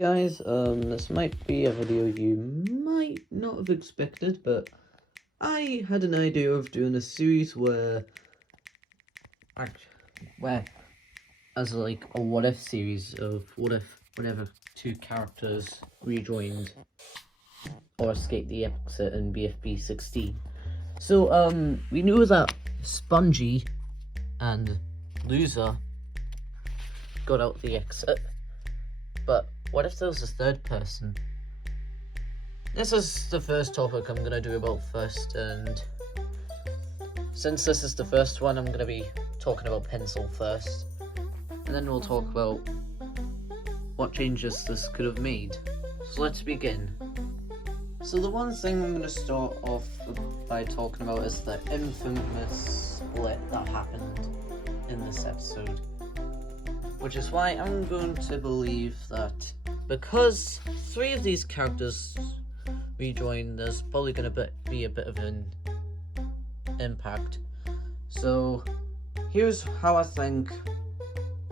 Guys, this might be a video you might not have expected, but I had an idea of doing a series where as like a what if series of what if whenever two characters rejoined or escaped the exit in BFB 16. So we knew that Spongy and Loser got out the exit, but what if there was a third person? This is the first topic I'm going to do about first, and since this is the first one, I'm going to be talking about Pencil first, and then we'll talk about what changes this could have made. So let's begin. So the one thing I'm going to start off by talking about is the infamous split that happened in this episode, which is why I'm going to believe that because 3 of these characters rejoin, there's probably going to be a bit of an impact. So here's how I think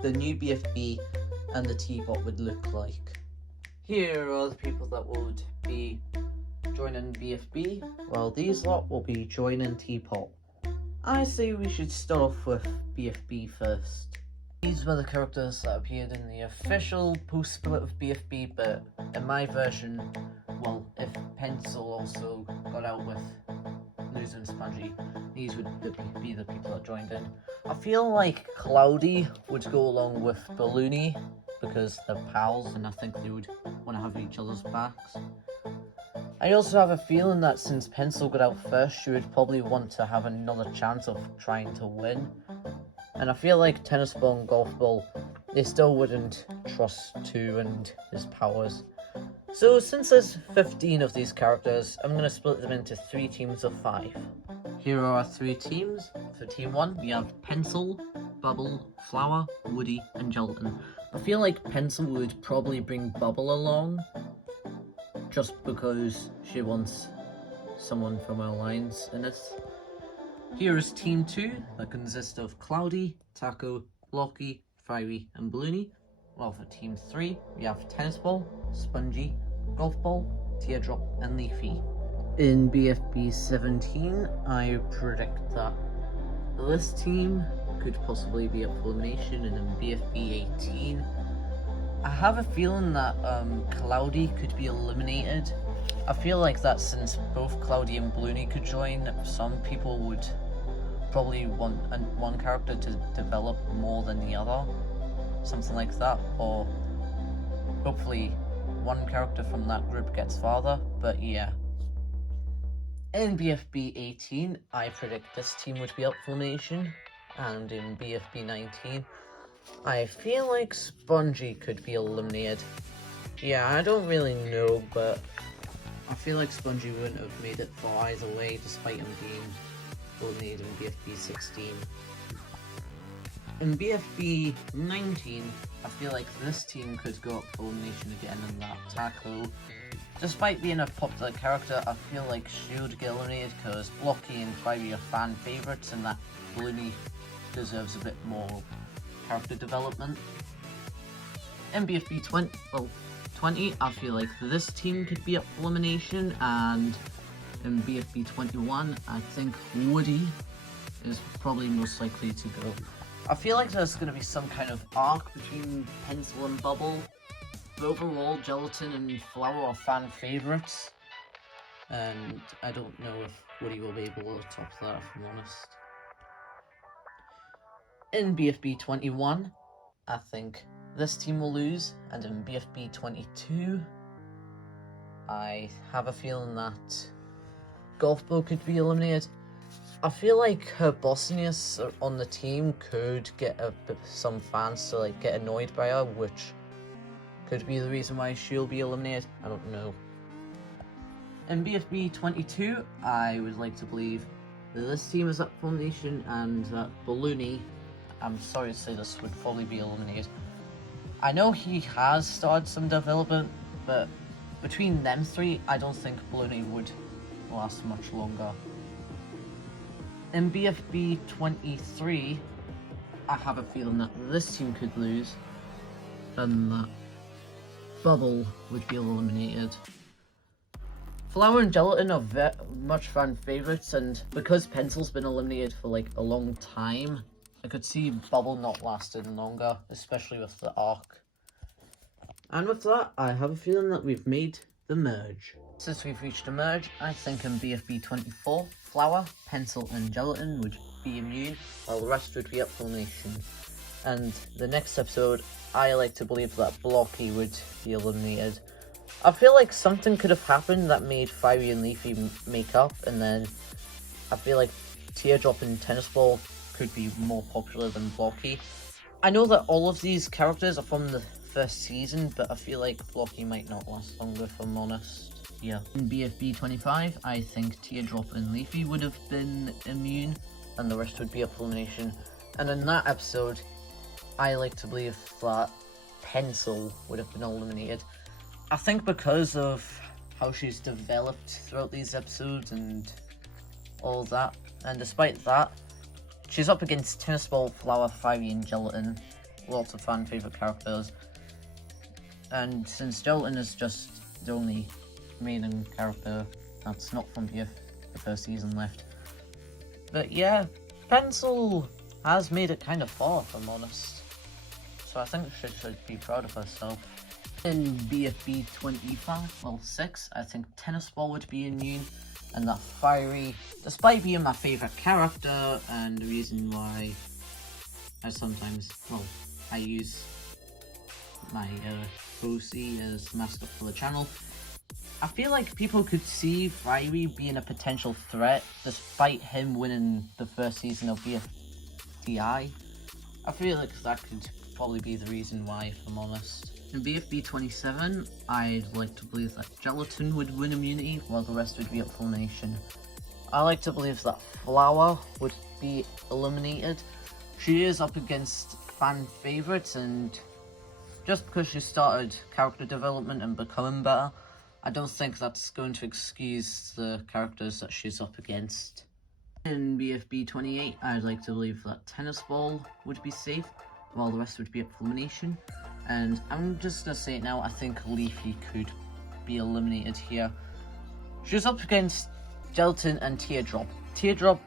the new BFB and the Teapot would look like. Here are the people that would be joining BFB, while these lot will be joining Teapot. I say we should start off with BFB first. These were the characters that appeared in the official post-split of BFB, but in my version, well, if Pencil also got out with Loser and Spongy, these would be the people that joined in. I feel like Cloudy would go along with Balloony because they're pals and I think they would want to have each other's backs. I also have a feeling that since Pencil got out first, she would probably want to have another chance of trying to win. And I feel like Tennis Ball and Golf Ball, they still wouldn't trust Two and his powers. So since there's 15 of these characters, I'm going to split them into 3 teams of 5. Here are our 3 teams. For Team 1, we have Pencil, Bubble, Flower, Woody, and Gelatin. I feel like Pencil would probably bring Bubble along, just because she wants someone from our lines in this. Here is Team 2, that consists of Cloudy, Taco, Blocky, Fiery, and Balloony. While for Team 3, we have Tennis Ball, Spongy, Golf Ball, Teardrop, and Leafy. In BFB 17, I predict that this team could possibly be up for elimination, and in BFB 18, I have a feeling that Cloudy could be eliminated. I feel like that since both Cloudy and Balloony could join, some people would probably want one character to develop more than the other. Something like that. Or hopefully one character from that group gets farther. But yeah. In BFB 18, I predict this team would be up for elimination. And in BFB 19, I feel like Spongy could be eliminated. Yeah, I don't really know, but I feel like Spongy wouldn't have made it far either way, despite him being eliminated in BFB 16. In BFB 19, I feel like this team could go up for elimination again, and that Taco, despite being a popular character, I feel like she would get eliminated because Blocky and Fiery are fan favourites, and that Balloony deserves a bit more character development. In BFB 20, I feel like this team could be up for elimination, and in BFB 21, I think Woody is probably most likely to go. I feel like there's going to be some kind of arc between Pencil and Bubble, but overall, Gelatin and Flower are fan favourites, and I don't know if Woody will be able to top that, if I'm honest. In BFB 21, I think this team will lose, and in BFB 22, I have a feeling that Golf Ball could be eliminated. I feel like her bossiness on the team could get some fans to get annoyed by her, which could be the reason why she'll be eliminated. I don't know. In BFB 22, I would like to believe that this team is up for elimination, and that Balloony, I'm sorry to say this, would probably be eliminated. I know he has started some development, but between them 3, I don't think Balloony would last much longer. In BFB 23, I have a feeling that this team could lose, and that Bubble would be eliminated. Flour and Gelatin are much fan favourites, and because Pencil's been eliminated for like a long time, I could see Bubble not lasting longer, especially with the arc. And with that, I have a feeling that we've made the merge. Since we've reached the merge, I think in BFB 24, Flour, Pencil and Gelatin would be immune, while the rest would be up for elimination. And the next episode, I like to believe that Blocky would be eliminated. I feel like something could have happened that made Fiery and Leafy make up, and then I feel like Teardrop and Tennis Ball could be more popular than Blocky. I know that all of these characters are from the first season, but I feel like Blocky might not last longer, if I'm honest. Yeah. In BFB 25, I think Teardrop and Leafy would have been immune, and the rest would be up for elimination. And in that episode, I like to believe that Pencil would have been eliminated. I think because of how she's developed throughout these episodes and all that, and despite that, she's up against Tennis Ball, Flour, Fiery and Gelatin, lots of fan favourite characters. And since Gelatin is just the only maiden character that's not from the first season left. But yeah, Pencil has made it kind of far, if I'm honest. So I think she should be proud of herself. In BFB 25, well 6, I think Tennis Ball would be immune, and that Fiery, despite being my favourite character, and the reason why I sometimes, I use my Bosie as mascot for the channel, I feel like people could see Fiery being a potential threat, despite him winning the first season of BFTI. I feel like that could probably be the reason why, if I'm honest. In BFB 27, I'd like to believe that Gelatin would win immunity, while the rest would be up for elimination. I like to believe that Flour would be eliminated. She is up against fan favourites, and just because she started character development and becoming better, I don't think that's going to excuse the characters that she's up against. In BFB 28, I'd like to believe that Tennis Ball would be safe, while the rest would be up for elimination. And I'm just gonna say it now, I think Leafy could be eliminated here. She's up against Gelatin and Teardrop. Teardrop,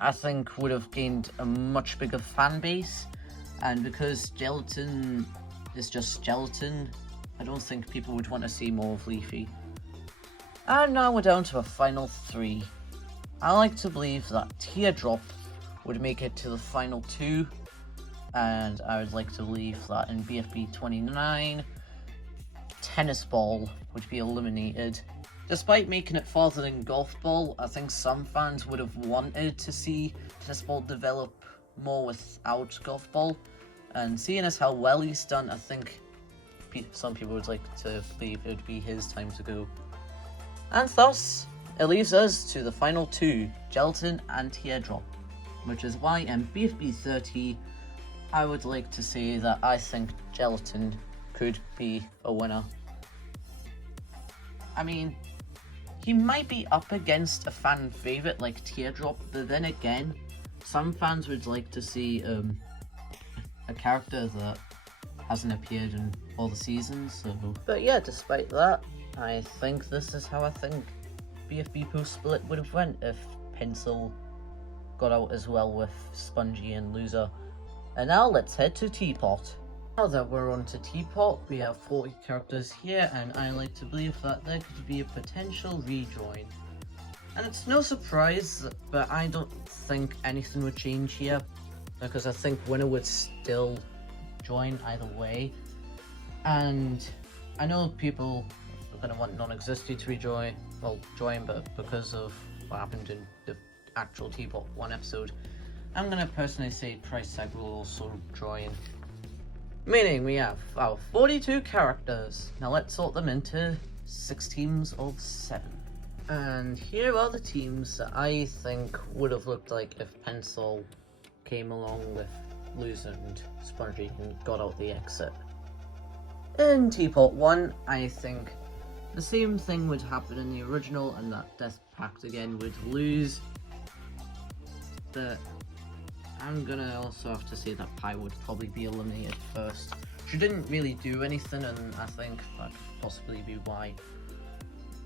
I think, would have gained a much bigger fan base, and because Gelatin is just Gelatin, I don't think people would want to see more of Leafy. And now we're down to a final 3. I like to believe that Teardrop would make it to the final 2, and I would like to believe that in BFB 29, Tennis Ball would be eliminated. Despite making it farther than Golf Ball, I think some fans would have wanted to see Tennis Ball develop more without Golf Ball, and seeing as how well he's done, I think some people would like to believe it would be his time to go. And thus, it leaves us to the final 2, Gelatin and Teardrop, which is why in BFB 30, I would like to say that I think Gelatin could be a winner. I mean, he might be up against a fan favourite like Teardrop, but then again, some fans would like to see a character that hasn't appeared in all the seasons, so... But yeah, despite that, I think this is how I think BFB post split would have went if Pencil got out as well with Spongy and Loser. And now let's head to Teapot. Now that we're on to Teapot, we have 40 characters here, and I like to believe that there could be a potential rejoin. And it's no surprise, but I don't think anything would change here, because I think winner would still join either way. And I know people are going to want non-existent to rejoin, join, but because of what happened in the actual Teapot 1 episode, I'm going to personally say Price Tag will also join. Meaning we have our 42 characters. Now let's sort them into 6 teams of 7. And here are the teams that I think would have looked like if Pencil came along with Loser and Spongy and got out the exit. In Teapot 1, I think the same thing would happen in the original, and that Death Pact again would lose. But I'm gonna also have to say that Pie would probably be eliminated first. She didn't really do anything, and I think that could possibly be why.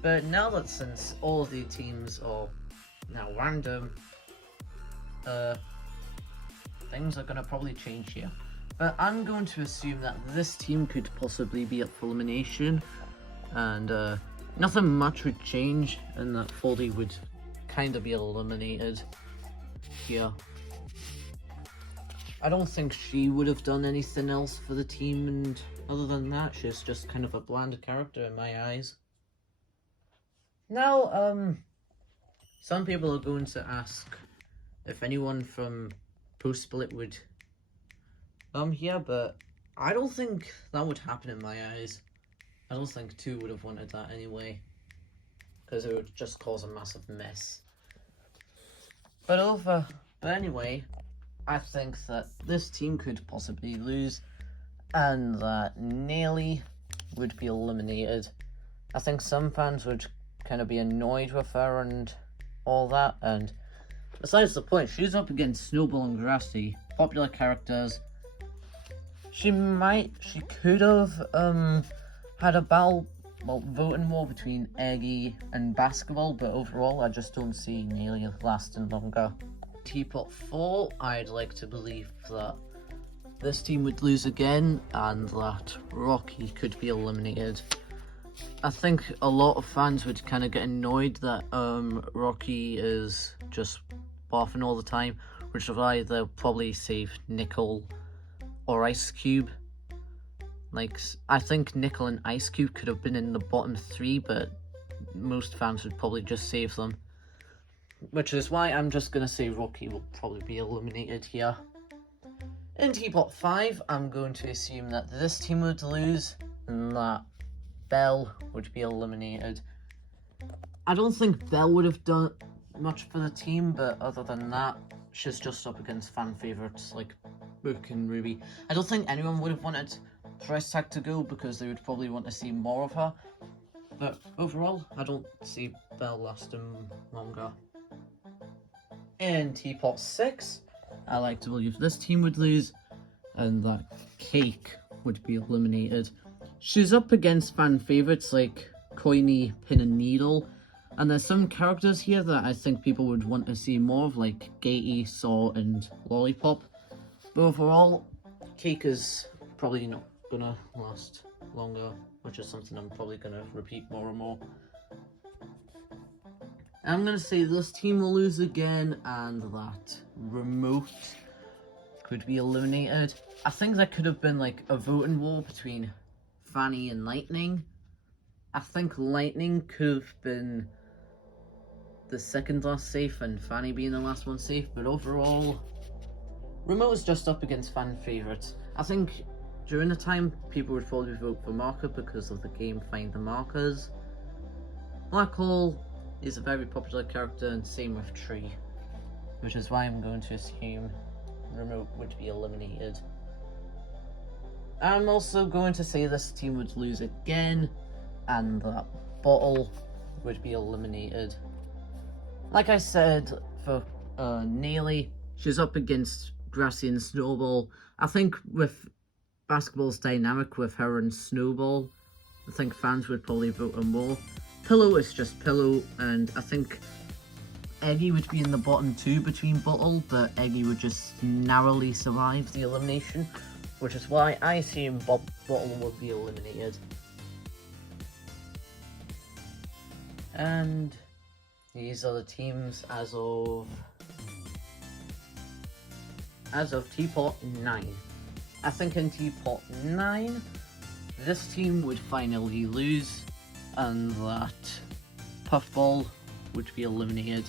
But now that since all of the teams are now random, things are going to probably change here. But I'm going to assume that this team could possibly be up for elimination, and nothing much would change, and that Foldy would kind of be eliminated here. I don't think she would have done anything else for the team, and other than that, she's just kind of a bland character in my eyes. Now, some people are going to ask if anyone from Post-Split would come here, but I don't think that would happen in my eyes. I don't think 2 would have wanted that anyway, because it would just cause a massive mess. But anyway, I think that this team could possibly lose, and that Nelly would be eliminated. I think some fans would kind of be annoyed with her and all that, and besides the point, she's up against Snowball and Grassy, popular characters. She could have had a voting war between Eggy and Basketball, but overall I just don't see Nelly lasting longer. Teapot 4, I'd like to believe that this team would lose again and that Rocky could be eliminated. I think a lot of fans would kind of get annoyed that Rocky is just barfing all the time, which is why they'll probably save Nickel or Ice Cube. Like, I think Nickel and Ice Cube could have been in the bottom 3, but most fans would probably just save them. Which is why I'm just going to say Rocky will probably be eliminated here. In Teapot 5, I'm going to assume that this team would lose and that Belle would be eliminated. I don't think Belle would have done much for the team, but other than that, she's just up against fan favourites like Brooke and Ruby. I don't think anyone would have wanted Price Tag to go because they would probably want to see more of her. But overall, I don't see Belle lasting longer. In Teapot 6, I like to believe this team would lose and that Cake would be eliminated. She's up against fan favourites like Coiny, Pin and Needle, and there's some characters here that I think people would want to see more of, like Gatey, Saw and Lollipop. But overall, Cake is probably not gonna last longer, which is something I'm probably gonna repeat more and more. I'm gonna say this team will lose again and that Remote could be eliminated. I think there could have been like a voting war between Fanny and Lightning. I think Lightning could have been the second last safe and Fanny being the last one safe, but overall, Remote is just up against fan favourites. I think during the time, people would probably vote for Marker because of the game Find the Markers. Black Hole is a very popular character, and same with Tree, which is why I'm going to assume Remote would be eliminated. I'm also going to say this team would lose again, and that Bottle would be eliminated. Like I said, for Neely, she's up against Grassy and Snowball. I think with Basketball's dynamic with her and Snowball, I think fans would probably vote her more. Pillow is just Pillow, and I think Eggy would be in the bottom 2 between Bottle, but Eggy would just narrowly survive the elimination, which is why I assume Bottle will be eliminated. And these are the teams as of Teapot 9. I think in Teapot 9, this team would finally lose, and that Puffball would be eliminated.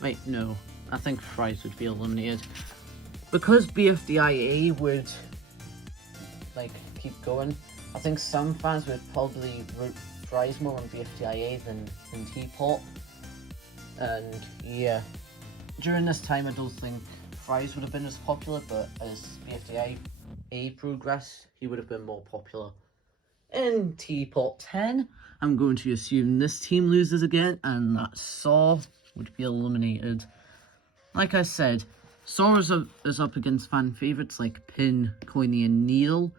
Wait, no, I think Fries would be eliminated. Because BFDIA would keep going, I think some fans would probably root Fries more on BFDIA than in Teapot. And yeah, during this time I don't think Fries would have been as popular, but as BFDIA progressed, he would have been more popular. In Teapot 10, I'm going to assume this team loses again, and that Saw would be eliminated. Like I said, Saw is up against fan favourites like Pin, Coiny and Needle,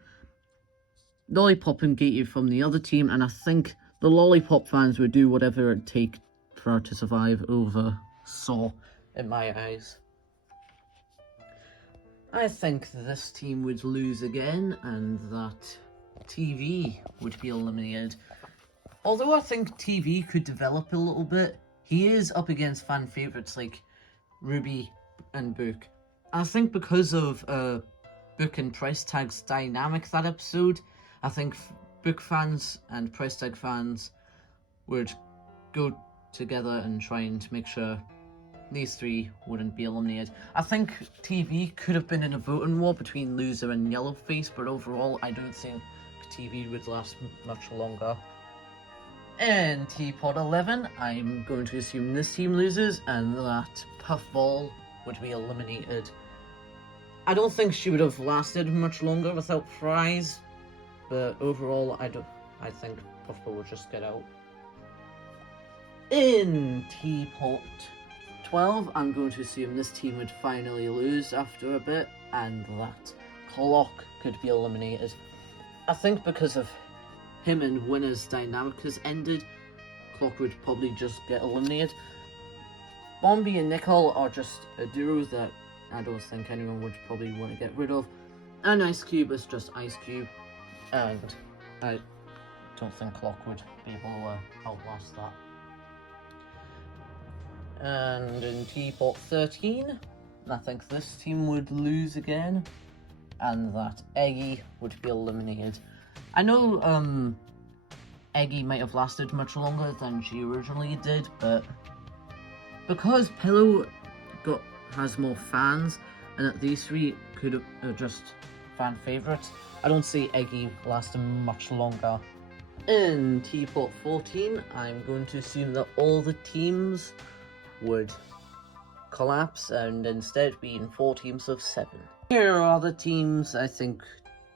Lollipop and Gaty from the other team, and I think the Lollipop fans would do whatever it takes for her to survive over Saw, in my eyes. I think this team would lose again, and that TV would be eliminated. Although I think TV could develop a little bit, he is up against fan favourites like Ruby and Book. I think because of Book and Price Tag's dynamic that episode, I think Book fans and Price Tag fans would go together and trying to make sure these three wouldn't be eliminated. I think TV could have been in a voting war between Loser and Yellowface, but overall I don't think TV would last much longer. In Teapot 11, I'm going to assume this team loses and that Puffball would be eliminated. I don't think she would have lasted much longer without Fries, but overall I think Puffball would just get out. In Teapot 12, I'm going to assume this team would finally lose after a bit and that Clock could be eliminated. I think because of him and Winner's dynamic has ended, Clock would probably just get eliminated. Bombi and Nickel are just a duo that I don't think anyone would probably want to get rid of. And Ice Cube is just Ice Cube, and I don't think Clock would be able to outlast that. And in Teapot 13, I think this team would lose again, and that Eggy would be eliminated. I know Eggy might have lasted much longer than she originally did, but because Pillow has more fans, and that these three could have just fan favourites, I don't see Eggy lasting much longer. In Teapot 14, I'm going to assume that all the teams would collapse and instead be in 4 teams of 7. Here are the teams I think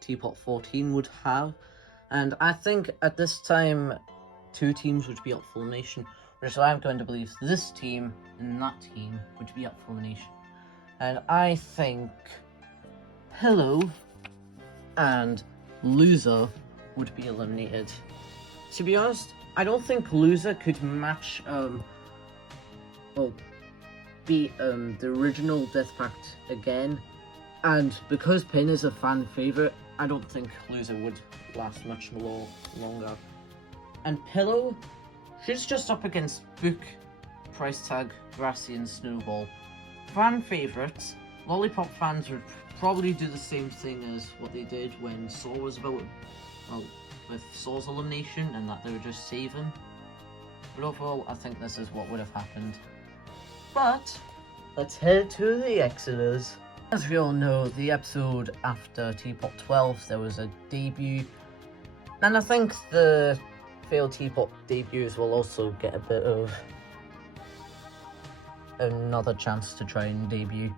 Teapot 14 would have, and I think at this time 2 teams would be up for elimination, which is why I'm going to believe this team and that team would be up for elimination. And I think Pillow and Loser would be eliminated. To be honest, I don't think Loser could match beat the original Death Pact again, and because Pin is a fan favourite, I don't think Loser would last much longer. And Pillow, she's just up against Book, Price Tag, Grassy and Snowball. Fan favourites, Lollipop fans would probably do the same thing as what they did when Saw was about, with Saw's elimination, and that they would just save him. But overall, I think this is what would have happened. But let's head to the Exodus. As we all know, the episode after Teapot 12, there was a debut, and I think the failed Teapot debuts will also get a bit of another chance to try and debut.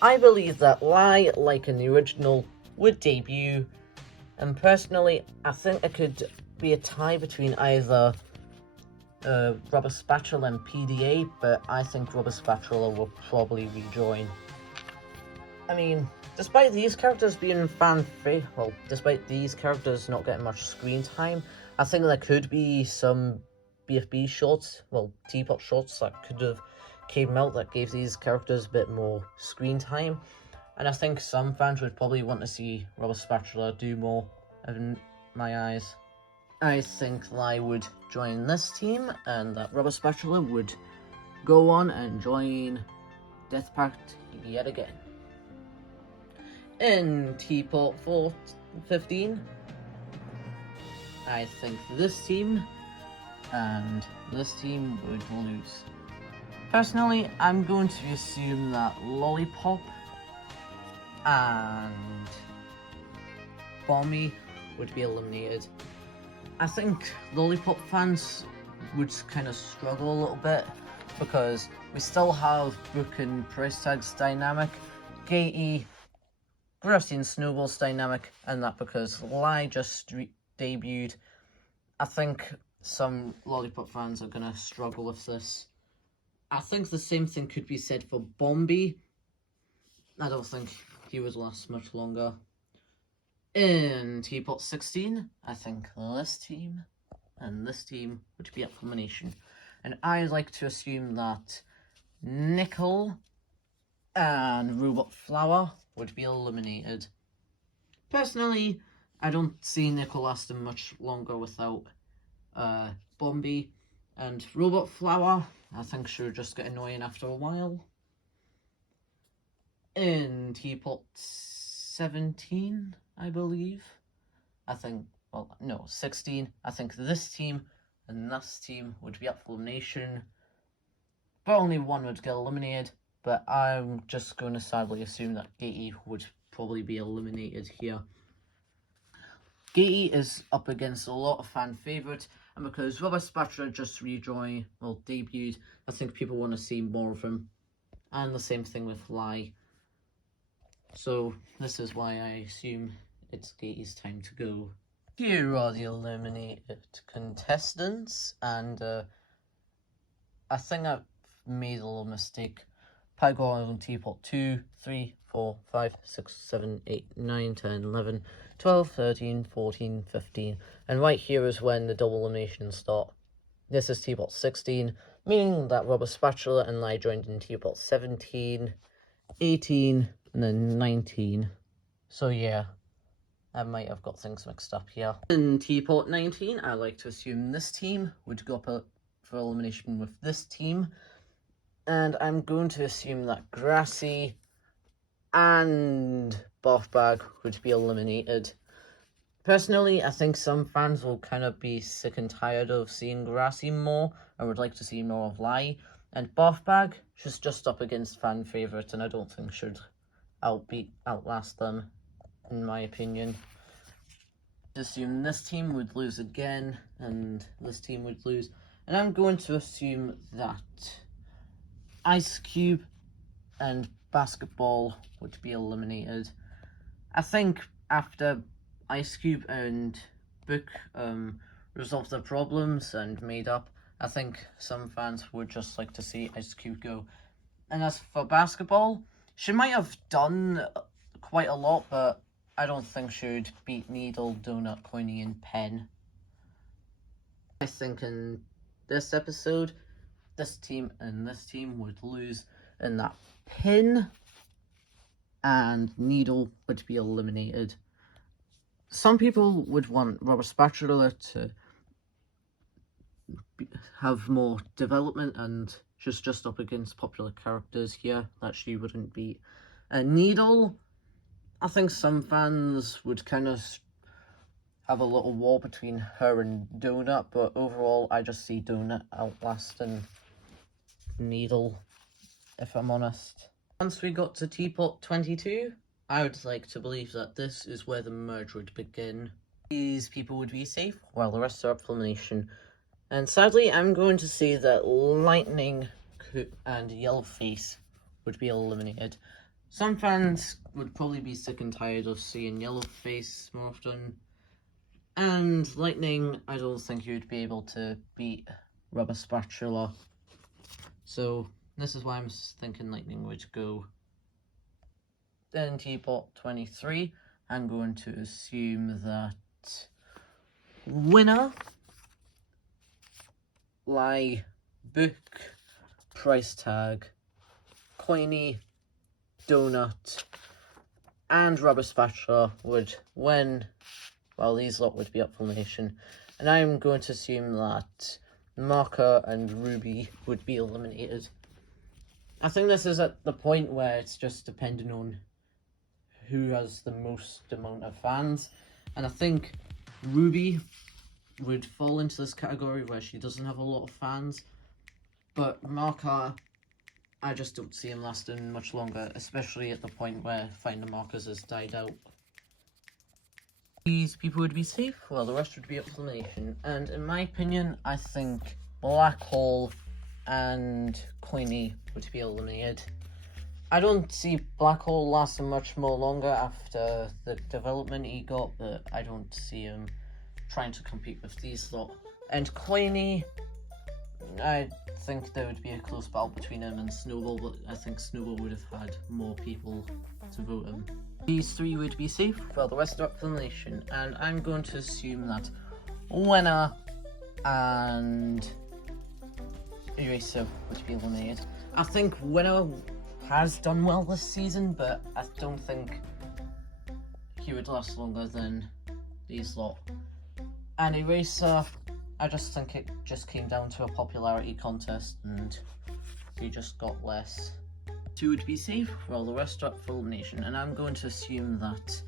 I believe that Lie, like in the original, would debut, and personally, I think it could be a tie between either Rubber Spatula and PDA, but I think Rubber Spatula will probably rejoin. I mean, despite these characters being despite these characters not getting much screen time, I think there could be some BFB shorts, Teapot shorts that could have came out that gave these characters a bit more screen time, and I think some fans would probably want to see Rubber Spatula do more, in my eyes. I think Lie would join this team, and that Rubber Spatula would go on and join Death Pact yet again. In Teapot 15, I think this team and this team would lose. Personally, I'm going to assume that Lollipop and Bombi would be eliminated. I think Lollipop fans would kind of struggle a little bit because we still have Book and Price Tag's dynamic, Gaty, Grassy and Snowball's dynamic, and that because Lie just debuted, I think some Lollipop fans are going to struggle with this. I think the same thing could be said for Bombi. I don't think he would last much longer. In Teapot 16, I think this team and this team would be up for elimination. And I like to assume that Nickel and Robot Flower would be eliminated. Personally, I don't see Nickel lasting much longer without Bombi. And Robot Flower, I think she'll just get annoying after a while. In Teapot 17, I believe. I think, well, no, 16. I think this team and this team would be up for elimination. But only one would get eliminated. But I'm just going to sadly assume that Gatey would probably be eliminated here. Gatey is up against a lot of fan favourites, and because Rubber Spatula just debuted, I think people want to see more of him. And the same thing with Lai. So this is why I assume it's Gatey's time to go. Here are the eliminated contestants, and I think I've made a little mistake. Pygor on Teapot 2, 3, 4, 5, 6, 7, 8, 9, 10, 11, 12, 13, 14, 15. And right here is when the double eliminations start. This is Teapot 16, meaning that Rubber Spatula and Lai joined in Teapot 17, 18, and then 19. So yeah, I might have got things mixed up here. In Teapot 19, I like to assume this team would go up for elimination with this team. And I'm going to assume that Grassy and Boffbag would be eliminated. Personally, I think some fans will kind of be sick and tired of seeing Grassy more and would like to see more of Lai. And Boffbag, she's just up against fan favourites, and I don't think should outlast them, in my opinion. Assume this team would lose again, and this team would lose. And I'm going to assume that Ice Cube and Basketball would be eliminated. I think after Ice Cube and Book resolved their problems and made up, I think some fans would just like to see Ice Cube go. And as for Basketball, she might have done quite a lot, but I don't think she would beat Needle, Donut, Coiny, and Pen. I think in this episode, this team and this team would lose in that pin, and Needle would be eliminated. Some people would want Rubber Spatula to have more development, and she's just up against popular characters here that she wouldn't beat. Needle, I think some fans would kind of have a little war between her and Donut, but overall I just see Donut outlasting Needle, if I'm honest. Once we got to Teapot 22, I would like to believe that this is where the merge would begin. These people would be safe, while the rest are up for elimination. And sadly, I'm going to say that Lightning and Yellowface would be eliminated. Some fans would probably be sick and tired of seeing Yellowface more often. And Lightning, I don't think he would be able to beat Rubber Spatula. So this is why I'm thinking Lightning would go. Then Teapot 23, I'm going to assume that winner, Lai, Book, Price Tag, Coiny, Donut, and Rubber Spatula would win, while these lot would be up for elimination. And I'm going to assume that Marker and Ruby would be eliminated. I think this is at the point where it's just depending on who has the most amount of fans. And I think Ruby would fall into this category where she doesn't have a lot of fans. But Marker, I just don't see him lasting much longer, especially at the point where Finder Markers has died out. These people would be safe, while the rest would be up for elimination. And in my opinion, I think Black Hole and Coiny would be eliminated. I don't see Black Hole lasting much more longer after the development he got, but I don't see him trying to compete with these lot. And Coiny, I think there would be a close battle between him and Snowball, but I think Snowball would have had more people to vote him. These three would be safe, while the rest are up for elimination, and I'm going to assume that Winner and Eraser would be eliminated. I think Winner has done well this season, but I don't think he would last longer than these lot. And Eraser, I just think it just came down to a popularity contest and he just got less. Two would be safe, while the rest are up for elimination, and I'm going to assume that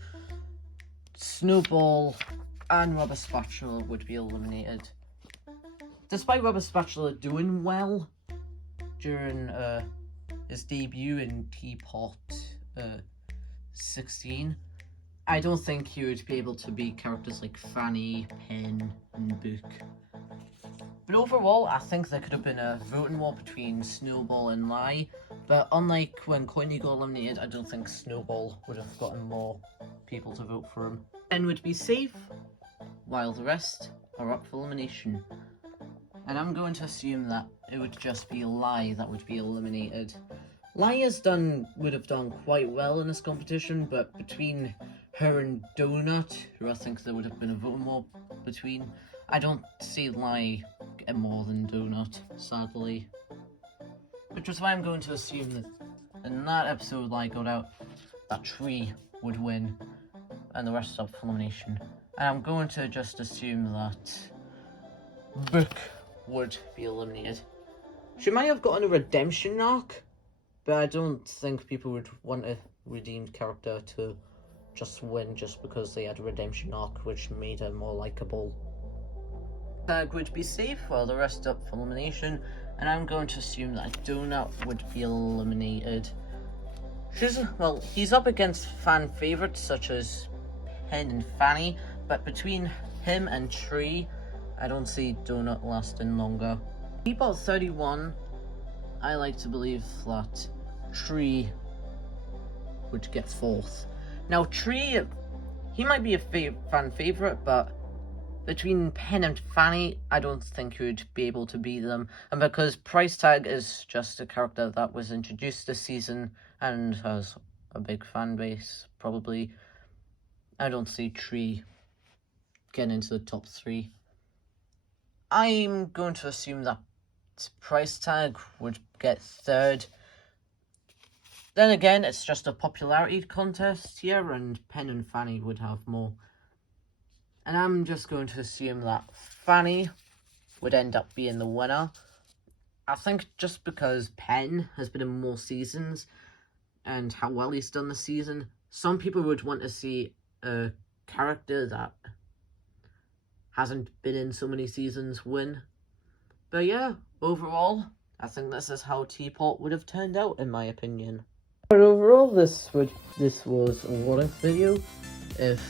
Snowball and Rubber Spatula would be eliminated. Despite Rubber Spatula doing well during his debut in Teapot 16, I don't think he would be able to beat characters like Fanny, Pen, and Book. But overall, I think there could have been a voting war between Snowball and Lie, but unlike when Coiny got eliminated, I don't think Snowball would have gotten more people to vote for him. Pen would be safe, while the rest are up for elimination. And I'm going to assume that it would just be Lie that would be eliminated. Lie would have done quite well in this competition, but between her and Donut, who I think there would have been a voting war between, I don't see Lie getting more than Donut, sadly. Which is why I'm going to assume that in that episode Lie got out, that Tree would win, and the rest up for elimination. And I'm going to just assume that Book would be eliminated. She might have gotten a redemption arc, but I don't think people would want a redeemed character to just win just because they had a redemption arc which made her more likable. Tag would be safe, while the rest up for elimination, and I'm going to assume that Donut would be eliminated. He's up against fan favourites such as Pen and Fanny, but between him and Tree, I don't see Donut lasting longer. Teapot 31, I like to believe that Tree would get 4th. Now Tree, he might be a fan favourite, but between Pen and Fanny, I don't think he would be able to beat them. And because Price Tag is just a character that was introduced this season and has a big fan base, probably, I don't see Tree getting into the top 3. I'm going to assume that Price Tag would get 3rd. Then again, it's just a popularity contest here, and Pen and Fanny would have more. And I'm just going to assume that Fanny would end up being the winner. I think just because Pen has been in more seasons and how well he's done this season, some people would want to see a character that hasn't been in so many seasons win. But yeah, overall, I think this is how Teapot would have turned out, in my opinion. But overall, this was a what if video. If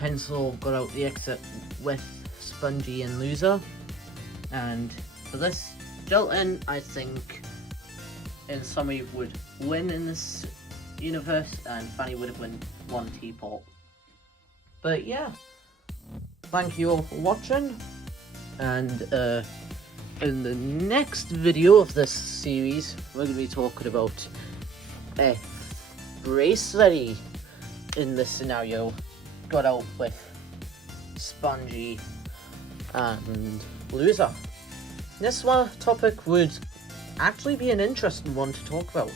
Pencil got out the exit with Spongy and Loser, and for this, Gelatin, I think, in summary, would win in this universe, and Fanny would have won Teapot. But yeah, thank you all for watching, and in the next video of this series, we're going to be talking about if Bracelety in this scenario got out with Spongy and Loser. This one topic would actually be an interesting one to talk about.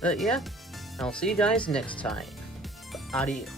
But yeah, I'll see you guys next time. Adios.